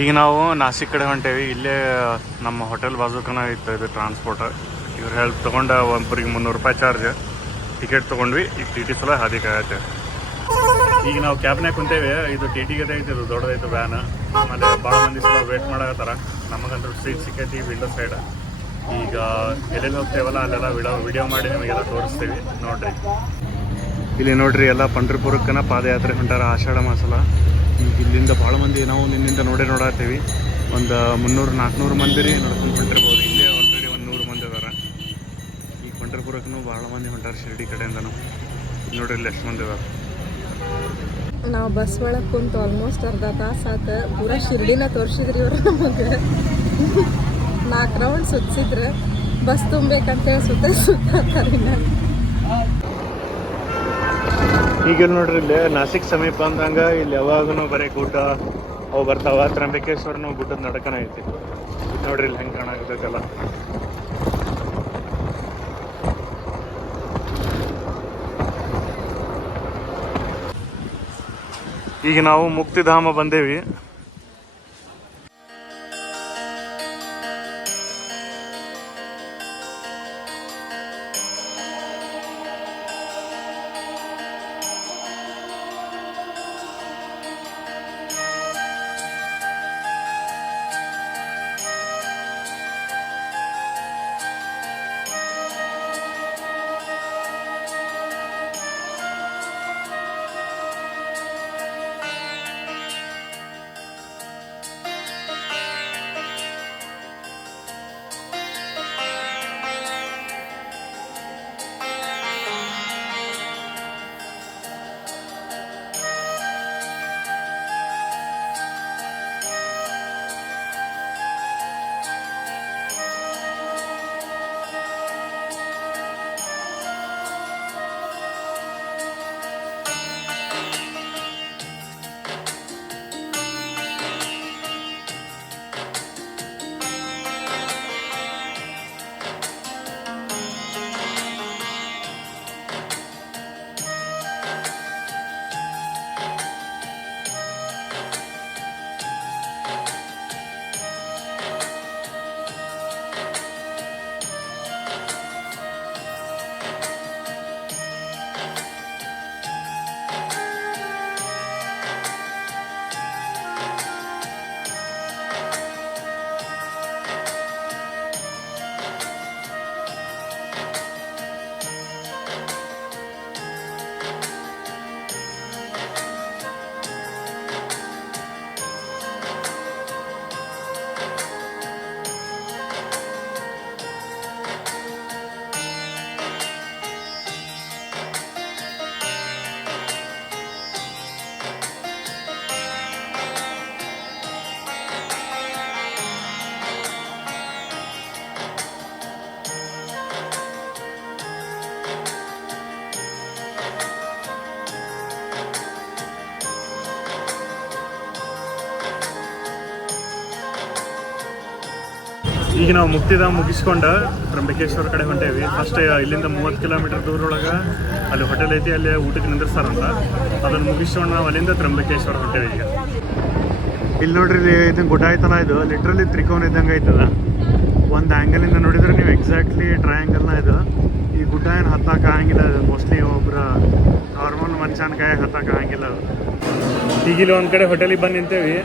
ಈಗ ನಾವು ನಾಸಿಕ್ ಕಡೆ ಹೊಂಟೇವಿ. ಇಲ್ಲೇ ನಮ್ಮ ಹೋಟೆಲ್ ಬಾಜುಕನ ಇತ್ತು ಇದು ಟ್ರಾನ್ಸ್ಪೋರ್ಟ್. ಇವ್ರು ಹೆಲ್ಪ್ ತೊಗೊಂಡು ಒಬ್ಬರಿಗೆ 300 ರೂಪಾಯಿ ಚಾರ್ಜ್. ಟಿಕೆಟ್ ತೊಗೊಂಡ್ವಿ. ಈಗ ಟಿ ಟಿ ಸಲ ಹಾದಿ ಕಾಯತ್ತೆ. ಈಗ ನಾವು ಕ್ಯಾಬ್ನಾಗ ಕುಂತೇವೆ. ಇದು ಟಿ ಟಿ ಗತೆ ಐತಿ, ಇದು ದೊಡ್ಡದೈತೆ ವ್ಯಾನ್. ಆಮೇಲೆ ಭಾಳ ಮಂದಿ ಸಲ ವೇಟ್ ಮಾಡತ್ತಾರ. ನಮಗಂತೂ ಸೀಟ್ ಸಿಕ್ಕೈತಿ ವಿಂಡೋ ಸೈಡ್. ಈಗ ಎಲ್ಲೆಲ್ಲಿ ಹೋಗ್ತೇವಲ್ಲ ಅಲ್ಲೆಲ್ಲ ವಿಡಿಯೋ ಮಾಡಿ ನಿಮಗೆಲ್ಲ ತೋರಿಸ್ತೀವಿ ನೋಡ್ರಿ. ಇಲ್ಲಿ ನೋಡ್ರಿ ಎಲ್ಲ ಪಂಢರಪುರಕ್ಕನ ಪಾದಯಾತ್ರೆ ಹೊಂಟಾರ ಆಷಾಢ ಮಾಸಲ. ಈಗ ಇಲ್ಲಿಂದ ಭಾಳ ಮಂದಿ ನಾವು ನಿನ್ನಿಂದ ನೋಡತ್ತೀವಿ. ಒಂದು 300-400 ಮಂದಿ ರೀ ನಡ್ಕೊಂಡು ಹೊಂಟಿರ್ಬೋದು. ಇಲ್ಲೇ ಆಲ್ರೆಡಿ 100 ಮಂದಿ ಅದಾರ. ಈಗ ಪಂಢರಪುರಕ್ಕೂ ಭಾಳ ಮಂದಿ ಹೊಂಟಾರ ಶಿರ್ಡಿ ಕಡೆಯಿಂದನೂ. ನೋಡ್ರಿ ಇಲ್ಲಿ ಎಷ್ಟು ಮಂದಿ ಅದಾರ. ನಾವು ಬಸ್ ಒಳಗೆ ಕುಂತು ಆಲ್ಮೋಸ್ಟ್ ಅರ್ಧ ತಾಸು ಆತ. ಪೂರಾ ಶಿರ್ಡಿನ ತೋರಿಸಿದ್ರಿ ಇವ್ರು ನಮಗೆ. 4 ರೌಂಡ್ ಸುತ್ತಿಸಿದ್ರೆ ಬಸ್ ತುಂಬಬೇಕಂತೇಳಿ ಸುತ್ತಾತಾರೆ. ಈಗ ನೋಡ್ರಿ ಇಲ್ಲಿ ನಾಸಿಕ್ ಸಮೀಪ ಅಂದಂಗೆ ಇಲ್ಲಿ ಯಾವಾಗೂ ಬರೀ ಗುಡ್ಡ ಅವು ಬರ್ತಾವ. ತ್ರಂಬಕೇಶ್ವರನು ಗುಡ್ಡದ ನಡಕನ ಐತಿ. ನೋಡ್ರಿ ಇಲ್ಲಿ ಹೆಂಗೆ ಕಾಣಾಕತ್ತೈತಲ್ಲ. ಈಗ ನಾವು ಮುಕ್ತಿಧಾಮ ಬಂದೇವಿ. ಈಗ ನಾವು ಮುಕ್ತಿಧಾಮ ಮುಗಿಸ್ಕೊಂಡು ತ್ರಂಬಕೇಶ್ವರ ಕಡೆ ಹೊಂಟೇವಿ. ಫಸ್ಟ್ ಇಲ್ಲಿಂದ 30 ಕಿಲೋಮೀಟರ್ ದೂರೊಳಗೆ ಅಲ್ಲಿ ಹೋಟೆಲ್ ಐತಿ, ಅಲ್ಲಿ ಊಟಕ್ಕೆ ನಿಂದಿರ್ತಾರಂತ. ಅದನ್ನು ಮುಗಿಸ್ಕೊಂಡು ನಾವು ಅಲ್ಲಿಂದ ತ್ರಂಬಕೇಶ್ವರ ಹೊಂಟೇವಿ. ಈಗ ಇಲ್ಲಿ ನೋಡ್ರಿ, ಇದನ್ನು ಗುಡ್ಡ ಐತಲ್ಲ, ಇದು ಲಿಟ್ರಲಿ ತ್ರಿಕೋನ ಇದ್ದಂಗೆ ಐತದ. ಒಂದು ಆ್ಯಂಗಲಿಂದ ನೋಡಿದ್ರೆ ನೀವು ಎಕ್ಸಾಕ್ಟ್ಲಿ ಟ್ರಯಾಂಗಲ್ನ ಇದು. ಈ ಗುಡ್ಡ ಏನು ಹತ್ತಕ್ಕೆ ಆಗಂಗಿಲ್ಲ. ಅದು ಮೋಸ್ಟ್ಲಿ ಒಬ್ಬರು ನಾರ್ಮಲ್ ಮನುಷ್ಯನ ಕೈ ಹತ್ತಕ್ಕೆ ಆಗಂಗಿಲ್ಲ ಅದು. ಈಗ ಇಲ್ಲಿ ಒಂದು ಕಡೆ ಹೋಟೆಲಿಗೆ ಬಂದು ನಿಂತೇವಿ.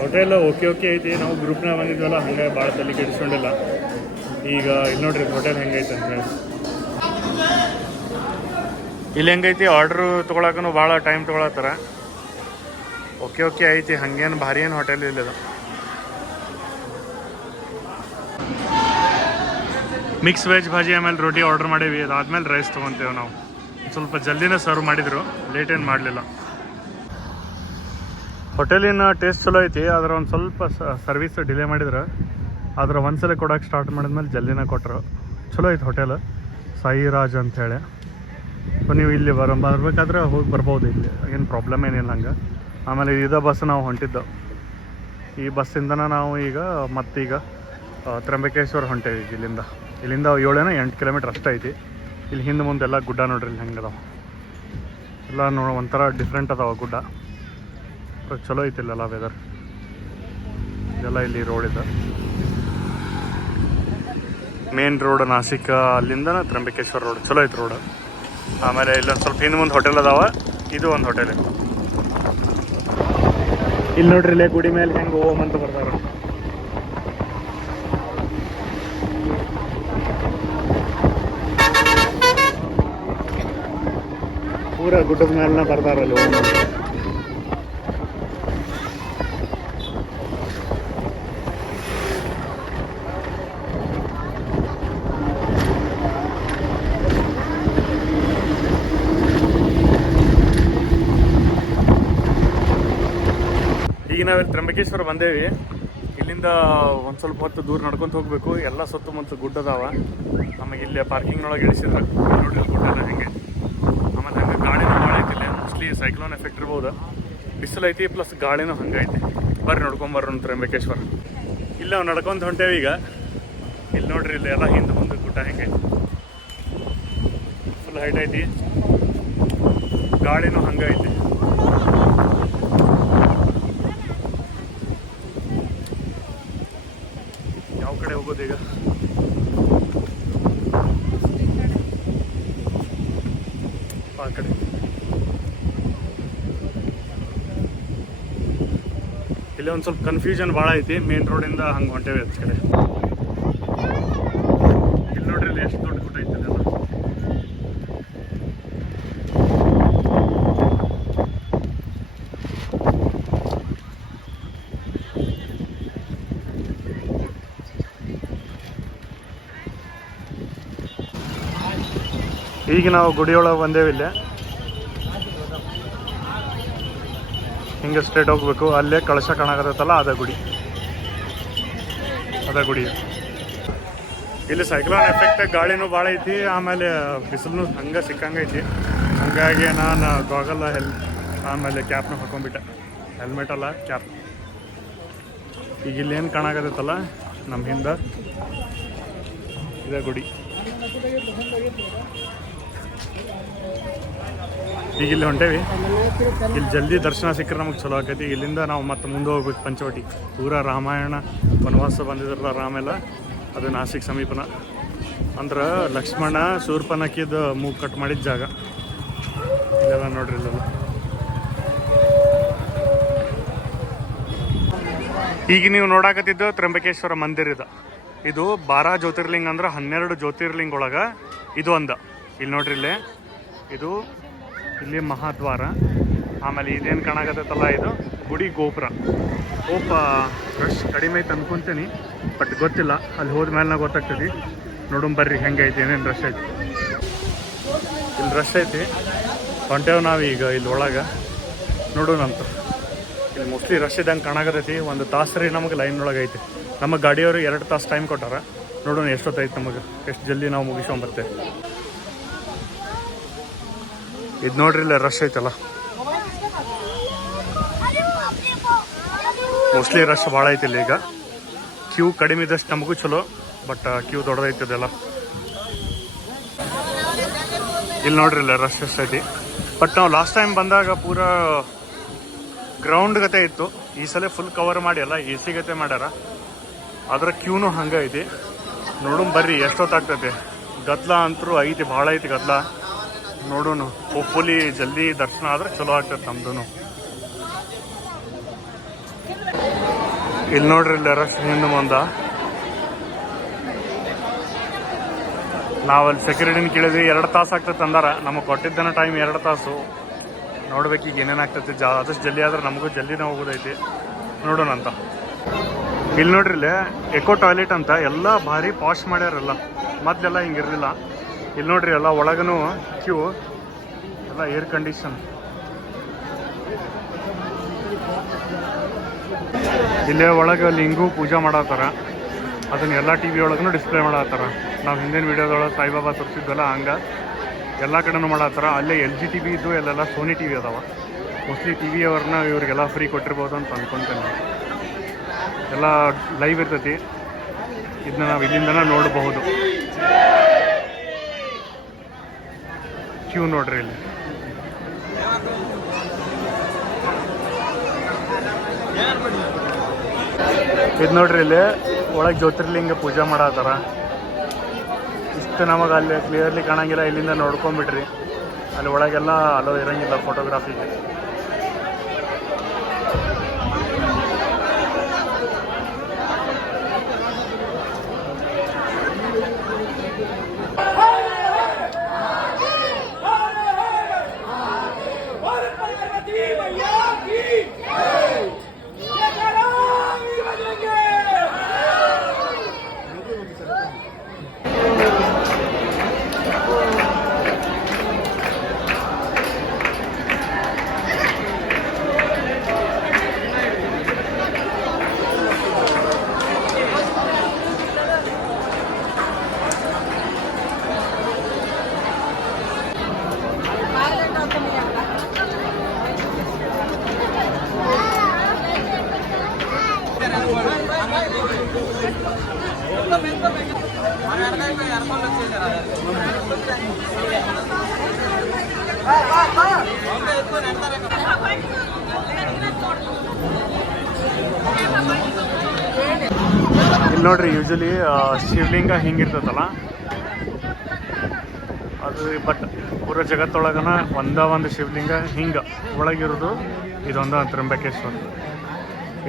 ಹೋಟೆಲ್ ಓಕೆ ಐತಿ. ನಾವು ಗ್ರೂಪ್ನಾಗ ಬಂದಿದ್ವಲ್ಲ, ಹಂಗೆ ಭಾಳ ತಲೆ ಕೆಡಿಸ್ಕೊಂಡಿಲ್ಲ. ಈಗ ಇಲ್ಲಿ ನೋಡ್ರಿ ಹೋಟೆಲ್ ಹೆಂಗೈತೆ ಅಂತ ಹೇಳಿ. ಇಲ್ಲಿ ಹೆಂಗೈತಿ, ಆರ್ಡ್ರು ತೊಗೊಳಕ್ಕೂ ಭಾಳ ಟೈಮ್ ತೊಗೊಳತ್ತಾರ. ಓಕೆ ಐತಿ, ಹಂಗೇನು ಭಾರಿ ಏನು ಹೋಟೆಲ್ ಇಲ್ಲದ. ಮಿಕ್ಸ್ ವೆಜ್ ಭಾಜಿ ಆಮೇಲೆ ರೋಟಿ ಆರ್ಡ್ರ್ ಮಾಡೀವಿ. ಅದಾದ್ಮೇಲೆ ರೈಸ್ ತೊಗೊತೇವೆ ನಾವು. ಸ್ವಲ್ಪ ಜಲ್ದಿನೇ ಸರ್ವ್ ಮಾಡಿದರು, ಲೇಟ್ ಏನು ಮಾಡಲಿಲ್ಲ. ಹೋಟೆಲಿನ ಟೇಸ್ಟ್ ಚಲೋ ಐತಿ. ಆದ್ರೆ ಒಂದು ಸ್ವಲ್ಪ ಸರ್ವಿಸ್ ಡಿಲೇ ಮಾಡಿದ್ರೆ. ಆದ್ರೆ ಒಂದ್ಸಲ ಕೊಡೋಕೆ ಸ್ಟಾರ್ಟ್ ಮಾಡಿದ್ಮೇಲೆ ಜಲ್ದಿನ ಕೊಟ್ಟರು. ಚಲೋ ಐತೆ ಹೋಟೆಲ್, ಸಾಯಿರಾಜ್ ಅಂಥೇಳಿ. ಸೊ ನೀವು ಇಲ್ಲಿ ಬರ್ಬೇಕಾದ್ರೆ ಹೋಗಿ ಬರ್ಬೋದು. ಇಲ್ಲಿ ಏನು ಪ್ರಾಬ್ಲಮ್ ಏನಿಲ್ಲ ಹಂಗೆ. ಆಮೇಲೆ ಇದೇ ಬಸ್ ನಾವು ಹೊಂಟಿದ್ದು. ಈ ಬಸ್ಸಿಂದನ ನಾವು ಈಗ ಮತ್ತೀಗ ತ್ರಂಬಕೇಶ್ವರ ಹೊಂಟೇವಿ. ಇಲ್ಲಿಂದ 7-8 ಕಿಲೋಮೀಟ್ರ್ ಅಷ್ಟೇ ಐತಿ. ಇಲ್ಲಿ ಹಿಂದೆ ಮುಂದೆಲ್ಲ ಗುಡ್ಡ ನೋಡ್ರಿ, ಇಲ್ಲಿ ಹೆಂಗೆ ಅದಾವೆ ಎಲ್ಲ ಒಂಥರ ಡಿಫ್ರೆಂಟ್ ಅದಾವ ಗುಡ್ಡ. ಚಲೋ ಐತಿಲ್ಲ ವೆದರ್. ಇದೆಲ್ಲ ಇಲ್ಲಿ ರೋಡ್ ಇದೆ. ಮೇನ್ ರೋಡ್ ನಾಸಿಕ್, ಅಲ್ಲಿಂದ ತ್ರಂಬಕೇಶ್ವರ ರೋಡ್ ಚಲೋ ಐತೆ ರೋಡ್. ಆಮೇಲೆ ಇಲ್ಲೊಂದು ಸ್ವಲ್ಪ ಹಿಂದೆ ಮುಂದೆ ಹೋಟೆಲ್ ಅದಾವ. ಇದು ಒಂದು ಹೋಟೆಲ್ ಇದೆ. ಇಲ್ಲಿ ನೋಡ್ರಿ, ಇಲ್ಲೇ ಗುಡಿ ಮೇಲೆ ಹೆಂಗೆ ಓಮ್ ಅಂತ ಬರ್ತಾರ. ಪೂರ ಗುಡ್ಡದ ಮೇಲೆನ ಬರ್ತಾರಲ್ಲಿ ಓಮ್ ಅಂತ. ಈಗ ನಾವಿಲ್ಲಿ ತ್ರಂಬಕೇಶ್ವರ ಬಂದೇವಿ. ಇಲ್ಲಿಂದ ಒಂದು ಸ್ವಲ್ಪ ಹೊತ್ತು ದೂರ ನಡ್ಕೊಂತ ಹೋಗ್ಬೇಕು. ಎಲ್ಲ ಸುತ್ತಮುತ್ತ ಗುಡ್ಡ ಅದಾವ. ನಮಗೆ ಇಲ್ಲಿ ಪಾರ್ಕಿಂಗ್ನೊಳಗೆ ಇಳಿಸಿದ್ರು. ನೋಡ್ರಿ ಗುಡ್ಡ ಎಲ್ಲ ಹೆಂಗೆ. ಆಮೇಲೆ ಹಂಗೆ ಗಾಳಿನೂ ಭಾಳ ಐತಿಲ್ಲ. ಮೋಸ್ಟ್ಲಿ ಸೈಕ್ಲೋನ್ ಎಫೆಕ್ಟ್ ಇರ್ಬೋದು. ಬಿಸಿಲು ಐತಿ ಪ್ಲಸ್ ಗಾಳಿನೂ ಹಂಗೈತಿ. ಬರ್ರಿ ನೋಡ್ಕೊಂಬರ್ರಿ ತ್ರಂಬಕೇಶ್ವರ. ಇಲ್ಲಿ ನಾವು ನಡ್ಕೊಂತ ಹೊಂಟೇವಿ ಈಗ. ಇಲ್ಲಿ ನೋಡ್ರಿ, ಇಲ್ಲಿ ಎಲ್ಲ ಹಿಂದೆ ಮುಂದೆ ಗುಡ್ಡ ಹೆಂಗೆ ಫುಲ್ ಹೈಟ್ ಐತಿ. ಗಾಳಿನೂ ಹಂಗೈತಿ. ಯಾವ ಕಡೆ ಹೋಗೋದು ಈಗ? ಆ ಕಡೆ. ಇಲ್ಲಿ ಒಂದು ಸ್ವಲ್ಪ ಕನ್ಫ್ಯೂಷನ್ ಭಾಳ ಐತಿ. ಮೇನ್ ರೋಡಿಂದ ಹಂಗೆ ಹೊಂಟೇವಿ ಅಚ್ ಕಡೆ. ಇಲ್ಲಿ ನೋಡ್ರಿ, ಇಲ್ಲಿ ಎಷ್ಟು ದೊಡ್ಡ ಗುಡ್ಡ ಐತೆ ಅದೆಲ್ಲ. ಈಗ ನಾವು ಗುಡಿಯೊಳಗೆ ಬಂದೇವಿಲ್ಲ. ಹಿಂಗೆ ಸ್ಟ್ರೇಟ್ ಹೋಗ್ಬೇಕು. ಅಲ್ಲೇ ಕಳಶ ಕಾಣಕತ್ತೈತಲ್ಲ, ಅದ ಗುಡಿ. ಇಲ್ಲಿ ಸೈಕ್ಲೋನ್ ಎಫೆಕ್ಟ್ ಗಾಳಿನೂ ಭಾಳ ಐತಿ. ಆಮೇಲೆ ಬಿಸಿಲು ಹಂಗೆ ಸಿಕ್ಕಂಗೈತಿ. ಹಂಗಾಗಿ ನಾನು ಗಾಗಲ್ ಆಮೇಲೆ ಕ್ಯಾಪ್ನ ಹಾಕೊಂಡ್ಬಿಟ್ಟೆ. ಹೆಲ್ಮೆಟ್ ಅಲ್ಲ, ಕ್ಯಾಪ್. ಈಗ ಇಲ್ಲೇನು ಕಾಣಕತ್ತೈತಲ್ಲ ನಮ್ಮ ಹಿಂದೆ, ಇದೇ ಗುಡಿ. ಈಗ ಇಲ್ಲಿ ಹೊಂಟೇವಿ. ಇಲ್ಲಿ ಜಲ್ದಿ ದರ್ಶನ ಸಿಕ್ಕರೆ ನಮಗೆ ಚಲೋ ಆಕೈತಿ. ಇಲ್ಲಿಂದ ನಾವು ಮತ್ತೆ ಮುಂದೆ ಹೋಗ್ಬೇಕು ಪಂಚವಟಿ. ಪೂರ ರಾಮಾಯಣ ವನವಾಸ ಬಂದಿದ್ರಲ್ಲ ರಾಮೆಲ್ಲ, ಅದು ನಾಸಿಕ್ ಸಮೀಪನ. ಅಂದ್ರೆ ಲಕ್ಷ್ಮಣ ಶೂರ್ಪನಖಿದ ಮೂಗು ಕಟ್ ಮಾಡಿದ ಜಾಗ. ಇಲ್ಲೆಲ್ಲ ನೋಡ್ರಿ, ಇಲ್ಲೆಲ್ಲ. ಈಗ ನೀವು ನೋಡಾಕತ್ತಿದ್ದು ತ್ರಂಬಕೇಶ್ವರ ಮಂದಿರ ಇದು 12 ಜ್ಯೋತಿರ್ಲಿಂಗ ಅಂದ್ರೆ 12 ಜ್ಯೋತಿರ್ಲಿಂಗ ಒಳಗೆ ಇದು ಒಂದು. ಇಲ್ಲಿ ನೋಡ್ರಿ, ಇಲ್ಲಿ ಮಹಾದ್ವಾರ. ಆಮೇಲೆ ಇದೇನು ಕಾಣಕತ್ತೈತಲ್ಲ, ಇದು ಗುಡಿ ಗೋಪುರ. ರಶ್ ಕಡಿಮೆ ಐತೆ ಅನ್ಕೊಂತೀನಿ, ಬಟ್ ಗೊತ್ತಿಲ್ಲ. ಅಲ್ಲಿ ಹೋದ್ಮೇಲೆ ಗೊತ್ತಾಗ್ತದೆ. ನೋಡೋಣ ಬರ್ರಿ ಹೆಂಗೆ ಐತಿ, ಏನೇನು ರಶ್ ಐತಿ. ಇಲ್ಲಿ ರಶ್ ಐತಿ. ಹೊಂಟೇವು ನಾವೀಗ ಇಲ್ಲಿ ಒಳಗೆ. ನೋಡೋಣಂತ. ಇಲ್ಲಿ ಮೋಸ್ಟ್ಲಿ ರಶ್ ಇದ್ದಂಗೆ ಕಾಣಕತ್ತೈತಿ. 1 ತಾಸು ರೀ ನಮಗೆ ಲೈನ್ ಒಳಗೆ ಐತಿ. ನಮ್ಮ ಗಾಡಿಯವರು 2 ತಾಸು ಟೈಮ್ ಕೊಟ್ಟಾರ. ನೋಡೋಣ ಎಷ್ಟೊತ್ತೈತೆ ನಮಗೆ, ಎಷ್ಟು ಜಲ್ದಿ ನಾವು ಮುಗಿಸ್ಕೊಂಬರ್ತೇವೆ. ಇದು ನೋಡ್ರಿ, ಇಲ್ಲ ರಶ್ ಐತಲ್ಲ. ಮೋಸ್ಟ್ಲಿ ರಶ್ ಭಾಳ ಐತಿಲ್ಲ. ಈಗ ಕ್ಯೂ ಕಡಿಮೆ ಇದ್ದಷ್ಟು ನಮಗೂ ಚಲೋ, ಬಟ್ ಕ್ಯೂ ದೊಡ್ಡದೈತದೆಲ್ಲ. ಇಲ್ಲಿ ನೋಡ್ರಿ, ಇಲ್ಲ ರಶ್ ಐತಿ. ಬಟ್ ನಾವು ಲಾಸ್ಟ್ ಟೈಮ್ ಬಂದಾಗ ಪೂರಾ ಗ್ರೌಂಡ್ ಗತೆ ಇತ್ತು. ಈ ಸಲ ಫುಲ್ ಕವರ್ ಮಾಡಿ ಎಲ್ಲ AC ಗತೆ ಮಾಡ್ಯಾರ. ಅದ್ರ ಕ್ಯೂನು ಹಂಗೆ ಐತಿ. ನೋಡೋಣ ಬರ್ರಿ ಎಷ್ಟೊತ್ತಾಗ್ತೈತೆ. ಗದ್ಲ ಅಂತರೂ ಐತಿ, ಭಾಳ ಐತಿ ಗದ್ಲ. ನೋಡೋಣ, ಹೋಪ್ಫುಲಿ ಜಲ್ದಿ ದರ್ಶನ ಆದ್ರೆ ಚಲೋ ಆಗ್ತದೆ ನಮ್ದು. ಇಲ್ಲಿ ನೋಡ್ರಿ, ಇಲ್ಲ ರಶ್ ಹಿಂದೆ ಮುಂದ. ನಾವಲ್ಲಿ ಸೆಕ್ಯೂರಿಟಿನ ಕೇಳಿದ್ವಿ, 2 ತಾಸು ಆಗ್ತೈತೆ ಅಂದಾರ. ನಮಗೆ ಕೊಟ್ಟಿದ್ದನ ಟೈಮ್ 2 ತಾಸು. ನೋಡ್ಬೇಕು ಈಗ ಏನೇನು ಆಗ್ತೈತಿ. ಆದಷ್ಟು ಜಲ್ದಿ ಆದ್ರೆ ನಮಗೂ ಜಲ್ದಿನೇ ಹೋಗೋದೈತಿ. ನೋಡೋಣ ಅಂತ. ಇಲ್ಲಿ ನೋಡ್ರಿ, ಇಲ್ಲೇ ಎಕೋ ಟಾಯ್ಲೆಟ್ ಅಂತ ಎಲ್ಲ ಭಾರಿ ಪಾಶ್ ಮಾಡ್ಯಾರಲ್ಲ. ಮೊದಲೆಲ್ಲ ಹಿಂಗಿರಲಿಲ್ಲ. ಇಲ್ಲಿ ನೋಡ್ರಿ, ಎಲ್ಲ ಒಳಗೂ ಕ್ಯೂ, ಎಲ್ಲ ಏರ್ ಕಂಡೀಷನ್. ಇಲ್ಲೇ ಒಳಗೆ ಲಿಂಗು ಪೂಜೆ ಮಾಡತ್ತಾರ. ಅದನ್ನ ಎಲ್ಲ TV ಒಳಗೂ ಡಿಸ್ಪ್ಲೇ ಮಾಡತ್ತಾರ. ನಾವು ಹಿಂದಿನ ವೀಡಿಯೋದೊಳಗೆ ಸಾಯಿಬಾಬಾ ತೋರಿಸಿದ್ವಲ್ಲ, ಹಂಗೆ ಎಲ್ಲ ಕಡೆನೂ ಮಾಡತ್ತಾರ. ಅಲ್ಲೇ LG TV ಇದ್ದು, ಅಲ್ಲೆಲ್ಲ ಸೋನಿ TV ಅದಾವ. ಮೋಸ್ಟ್ಲಿ TV ಅವ್ರನ್ನ ಇವ್ರಿಗೆಲ್ಲ ಫ್ರೀ ಕೊಟ್ಟಿರ್ಬೋದು ಅಂತ ಅನ್ಕೊಂತೇನೆ. ಎಲ್ಲ ಲೈವ್ ಇರ್ತೈತಿ. ಇದನ್ನ ನಾವು ಇಲ್ಲಿಂದನೇ ನೋಡಬಹುದು. ಕ್ಯೂ ನೋಡ್ರಿ ಇಲ್ಲಿ. ಇದು ನೋಡ್ರಿ ಇಲ್ಲಿ ಒಳಗೆ ಜ್ಯೋತಿರ್ಲಿಂಗ ಪೂಜೆ ಮಾಡತ್ತಾರ. ಇಷ್ಟು ನಮಗೆ ಅಲ್ಲಿ ಕ್ಲಿಯರ್ಲಿ ಕಾಣಂಗಿಲ್ಲ, ಇಲ್ಲಿಂದ ನೋಡ್ಕೊಂಬಿಡ್ರಿ. ಅಲ್ಲಿ ಒಳಗೆಲ್ಲ ಅಲೋ ಇರಂಗಿಲ್ಲ ಫೋಟೋಗ್ರಾಫಿಗೆ. ಇಲ್ಲಿ ನೋಡ್ರಿ ಯೂಶಲಿ ಶಿವಲಿಂಗ ಹಿಂಗಿರ್ತದಲ್ಲ ಅದು, ಬಟ್ ಪೂರ ಜಗತ್ತೊಳಗನ ಒಂದು ಶಿವಲಿಂಗ ಹಿಂಗೆ ಒಳಗಿರೋದು ಇದೊಂದು ತ್ರಂಬಕೇಶ್ವರ.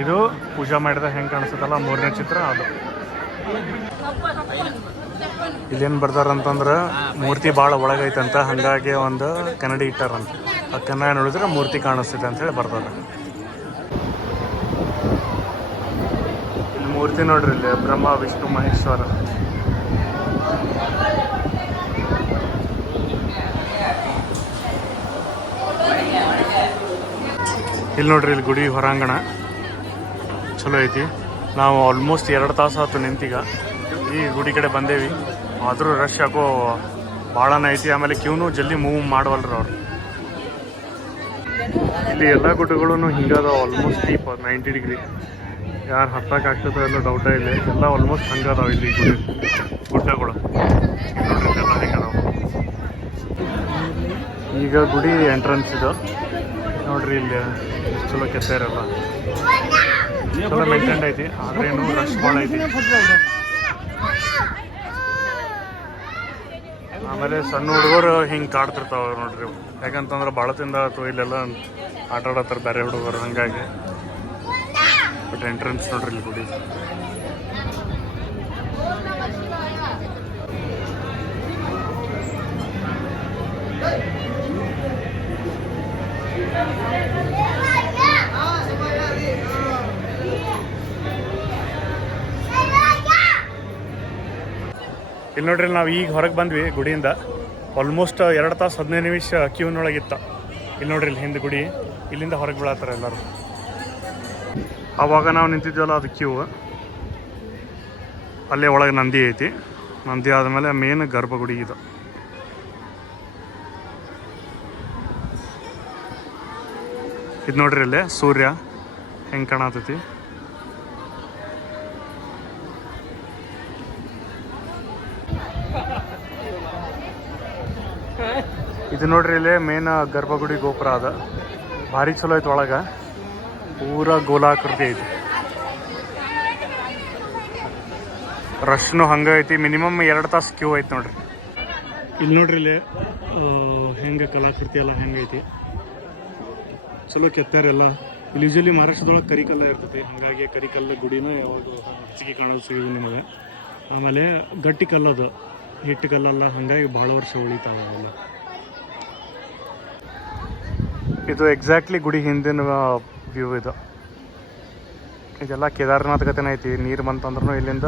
ಇದು ಪೂಜಾ ಮಾಡಿದ ಹೆಂಗೆ ಕಾಣಿಸ್ತದಲ್ಲ ಮೂರನೇ ಚಿತ್ರ ಅದು. ಇಲ್ಲೇನು ಬರ್ತಾರಂತಂದ್ರೆ ಮೂರ್ತಿ ಭಾಳ ಒಳಗೈತಂತ, ಹಾಗಾಗಿ ಒಂದು ಕನ್ನಡಿ ಇಟ್ಟಾರಂತ. ಆ ಕನ್ನಡ ನೋಡಿದ್ರೆ ಮೂರ್ತಿ ಕಾಣಿಸ್ತೈತೆ ಅಂತೇಳಿ ಬರ್ತಾರೆ. ಇಲ್ಲಿ ಮೂರ್ತಿ ನೋಡ್ರಿ, ಇಲ್ಲಿ ಬ್ರಹ್ಮ ವಿಷ್ಣು ಮಹೇಶ್ವರ. ಇಲ್ಲಿ ನೋಡ್ರಿ, ಇಲ್ಲಿ ಗುಡಿ ಹೊರಾಂಗಣ ಚಲೋ ಐತಿ. ನಾವು ಆಲ್ಮೋಸ್ಟ್ 2 ತಾಸು ಆಯ್ತು ನಿಂತೀಗ ಈ ಗುಡಿ ಕಡೆ ಬಂದೇವಿ. ಆದರೂ ರಶ್ ಯಾಕೋ ಭಾಳನೇ ಐತಿ. ಆಮೇಲೆ ಕ್ಯೂನು ಜಲ್ದಿ ಮೂವ್ ಮಾಡವಲ್ರಿ ಅವ್ರು. ಇಲ್ಲಿ ಎಲ್ಲ ಗುಡ್ಡಗಳು ಹಿಂಗದ ಆಲ್ಮೋಸ್ಟ್ ಡೀಪ್ 90 ಡಿಗ್ರಿ. ಯಾರು ಹತ್ತಕ್ಕೆ ಆಗ್ತದೆ ಎಲ್ಲ ಡೌಟ ಇಲ್ಲ. ಎಲ್ಲ ಆಲ್ಮೋಸ್ಟ್ ಹಂಗದಾವ ಇಲ್ಲಿ ಗುಡ್ಡಗಳು ನೋಡ್ರಿ ಎಲ್ಲ ಹೆಂಗದಾವ. ಈಗ ಗುಡಿ ಎಂಟ್ರೆನ್ಸ್ ಇದು ನೋಡ್ರಿ, ಇಲ್ಲಿ ಎಷ್ಟು ಚಲೋ ಕೆತ್ತಾರಲ್ಲ, ಚಲೋ ಮೇಂಟೈನ್ ಐತಿ. ಆದ್ರೆ ಏನು ರಶ್ ಭಾಳ ಐತಿ. ಆಮೇಲೆ ಸಣ್ಣ ಹುಡುಗರು ಹಿಂಗೆ ಕಾಡ್ತಿರ್ತಾವ ನೋಡ್ರಿ, ಯಾಕಂತಂದ್ರೆ ಭಾಳ ತಿಂದ ಅಥವಾ ಇಲ್ಲೆಲ್ಲ ಆಟ ಆಡತ್ತಾರ ಬೇರೆ ಹುಡುಗರು, ಹಂಗಾಗಿ. ಬಟ್ ಎಂಟ್ರೆನ್ಸ್ ನೋಡ್ರಿ ಇಲ್ಲಿ ಗುಡಿ. ಇಲ್ಲಿ ನೋಡ್ರಿ, ನಾವು ಈಗ ಹೊರಗೆ ಬಂದ್ವಿ ಗುಡಿಯಿಂದ. ಆಲ್ಮೋಸ್ಟ್ 2 ತಾಸು 15 ನಿಮಿಷ ಕ್ಯೂನೊಳಗಿತ್ತ. ಇಲ್ಲಿ ನೋಡ್ರಿ, ಇಲ್ಲಿ ಹಿಂದೆ ಗುಡಿ, ಇಲ್ಲಿಂದ ಹೊರಗೆ ಬೀಳತ್ತಾರೆ ಎಲ್ಲರೂ. ಆವಾಗ ನಾವು ನಿಂತಿದ್ವಲ್ಲ ಅದು ಕ್ಯೂ. ಅಲ್ಲೇ ಒಳಗೆ ನಂದಿ ಐತಿ. ನಂದಿ ಆದಮೇಲೆ ಮೇನ್ ಗರ್ಭಗುಡಿ ಇದು. ಇದು ನೋಡ್ರಿ, ಇಲ್ಲೇ ಸೂರ್ಯ ಹೆಂಗೆ ಕಾಣತೈತಿ. ಇದು ನೋಡ್ರಿ, ಇಲ್ಲೇ ಮೇನ್ ಗರ್ಭಗುಡಿ ಗೋಪುರ ಅದ. ಭಾರಿ ಚಲೋ ಐತೆ. ಒಳಗೆ ಪೂರ ಗೋಲಾಕೃತಿ ಐತಿ. ರಶ್ನು ಹಂಗೆ ಐತಿ. ಮಿನಿಮಮ್ 2 ತಾಸು ಕ್ಯೂ ಐತಿ ನೋಡ್ರಿ. ಇಲ್ಲಿ ನೋಡ್ರಿ, ಇಲ್ಲಿ ಹೆಂಗೆ ಕಲಾಕೃತಿ ಎಲ್ಲ ಹೆಂಗೈತಿ, ಚಲೋ ಕೆತ್ತಾರೆಲ್ಲ. ಇಲ್ಲಿ ಯೂಶಲಿ ಮಹಾರಾಷ್ಟ್ರದೊಳಗೆ ಕರಿಕಲ್ಲ ಇರ್ತೈತಿ, ಹಾಗಾಗಿ ಕರಿಕಲ್ಲು ಗುಡಿನ ಯಾವಾಗ ಹೆಚ್ಚಿಗೆ ಕಾಣೋದು ಸಿಗೋದು ನಿಮಗೆ. ಆಮೇಲೆ ಗಟ್ಟಿ ಕಲ್ಲದು, ಹಿಟ್ಟು ಕಲ್ಲಲ್ಲ, ಹಾಗಾಗಿ ಭಾಳ ವರ್ಷ ಉಳಿತಾವೆ ಅವೆಲ್ಲ. ಇದು ಎಕ್ಸಾಕ್ಟ್ಲಿ ಗುಡಿ ಹಿಂದಿನ ವ್ಯೂ ಇದು. ಇದೆಲ್ಲ ಕೇದಾರ್ನಾಥ್ ಗತೆನ ಐತಿ. ನೀರು ಬಂತಂದ್ರೂ ಇಲ್ಲಿಂದ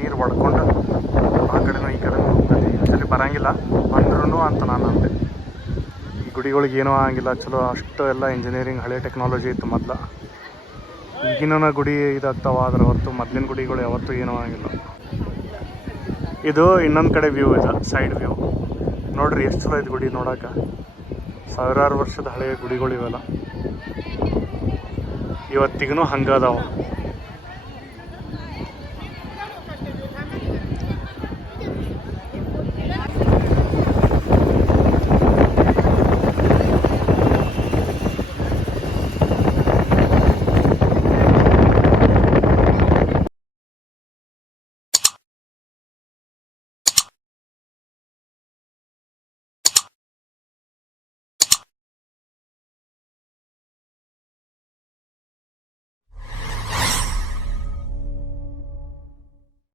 ನೀರು ಹೊಡ್ಕೊಂಡು ಆ ಕಡೆನೂ ಈ ಕಡೆನೂ ಹೋಗ್ತೈತಿ. ಆ್ಯಕ್ಚುಲಿ ಬರೋಂಗಿಲ್ಲ ಅಂದ್ರೂ ಅಂತ ನಾನು ಅಂದೆ. ಈ ಗುಡಿಗಳಿಗೆ ಏನೂ ಆಗಂಗಿಲ್ಲ, ಚಲೋ ಅಷ್ಟು ಎಲ್ಲ ಇಂಜಿನಿಯರಿಂಗ್ ಹಳೆ ಟೆಕ್ನಾಲಜಿ ಇತ್ತು ಮೊದಲು. ಈಗಿನ ಗುಡಿ ಇದಾಗ್ತಾವ, ಆದ್ರೆ ಹೊರತು ಮೊದಲಿನ ಗುಡಿಗಳು ಯಾವತ್ತೂ ಏನೂ ಆಗಂಗಿಲ್ಲ. ಇದು ಇನ್ನೊಂದು ಕಡೆ ವ್ಯೂ ಇದೆ, ಸೈಡ್ ವ್ಯೂ ನೋಡ್ರಿ. ಎಷ್ಟು ಚಲೋ ಐತೆ ಗುಡಿ ನೋಡೋಕೆ. ಸಾವಿರಾರು ವರ್ಷದ ಹಳೆಯ ಗುಡಿಗಳು ಇವೆಲ್ಲ ಇವತ್ತಿಗೂ ಹಂಗೆ ಅದಾವ.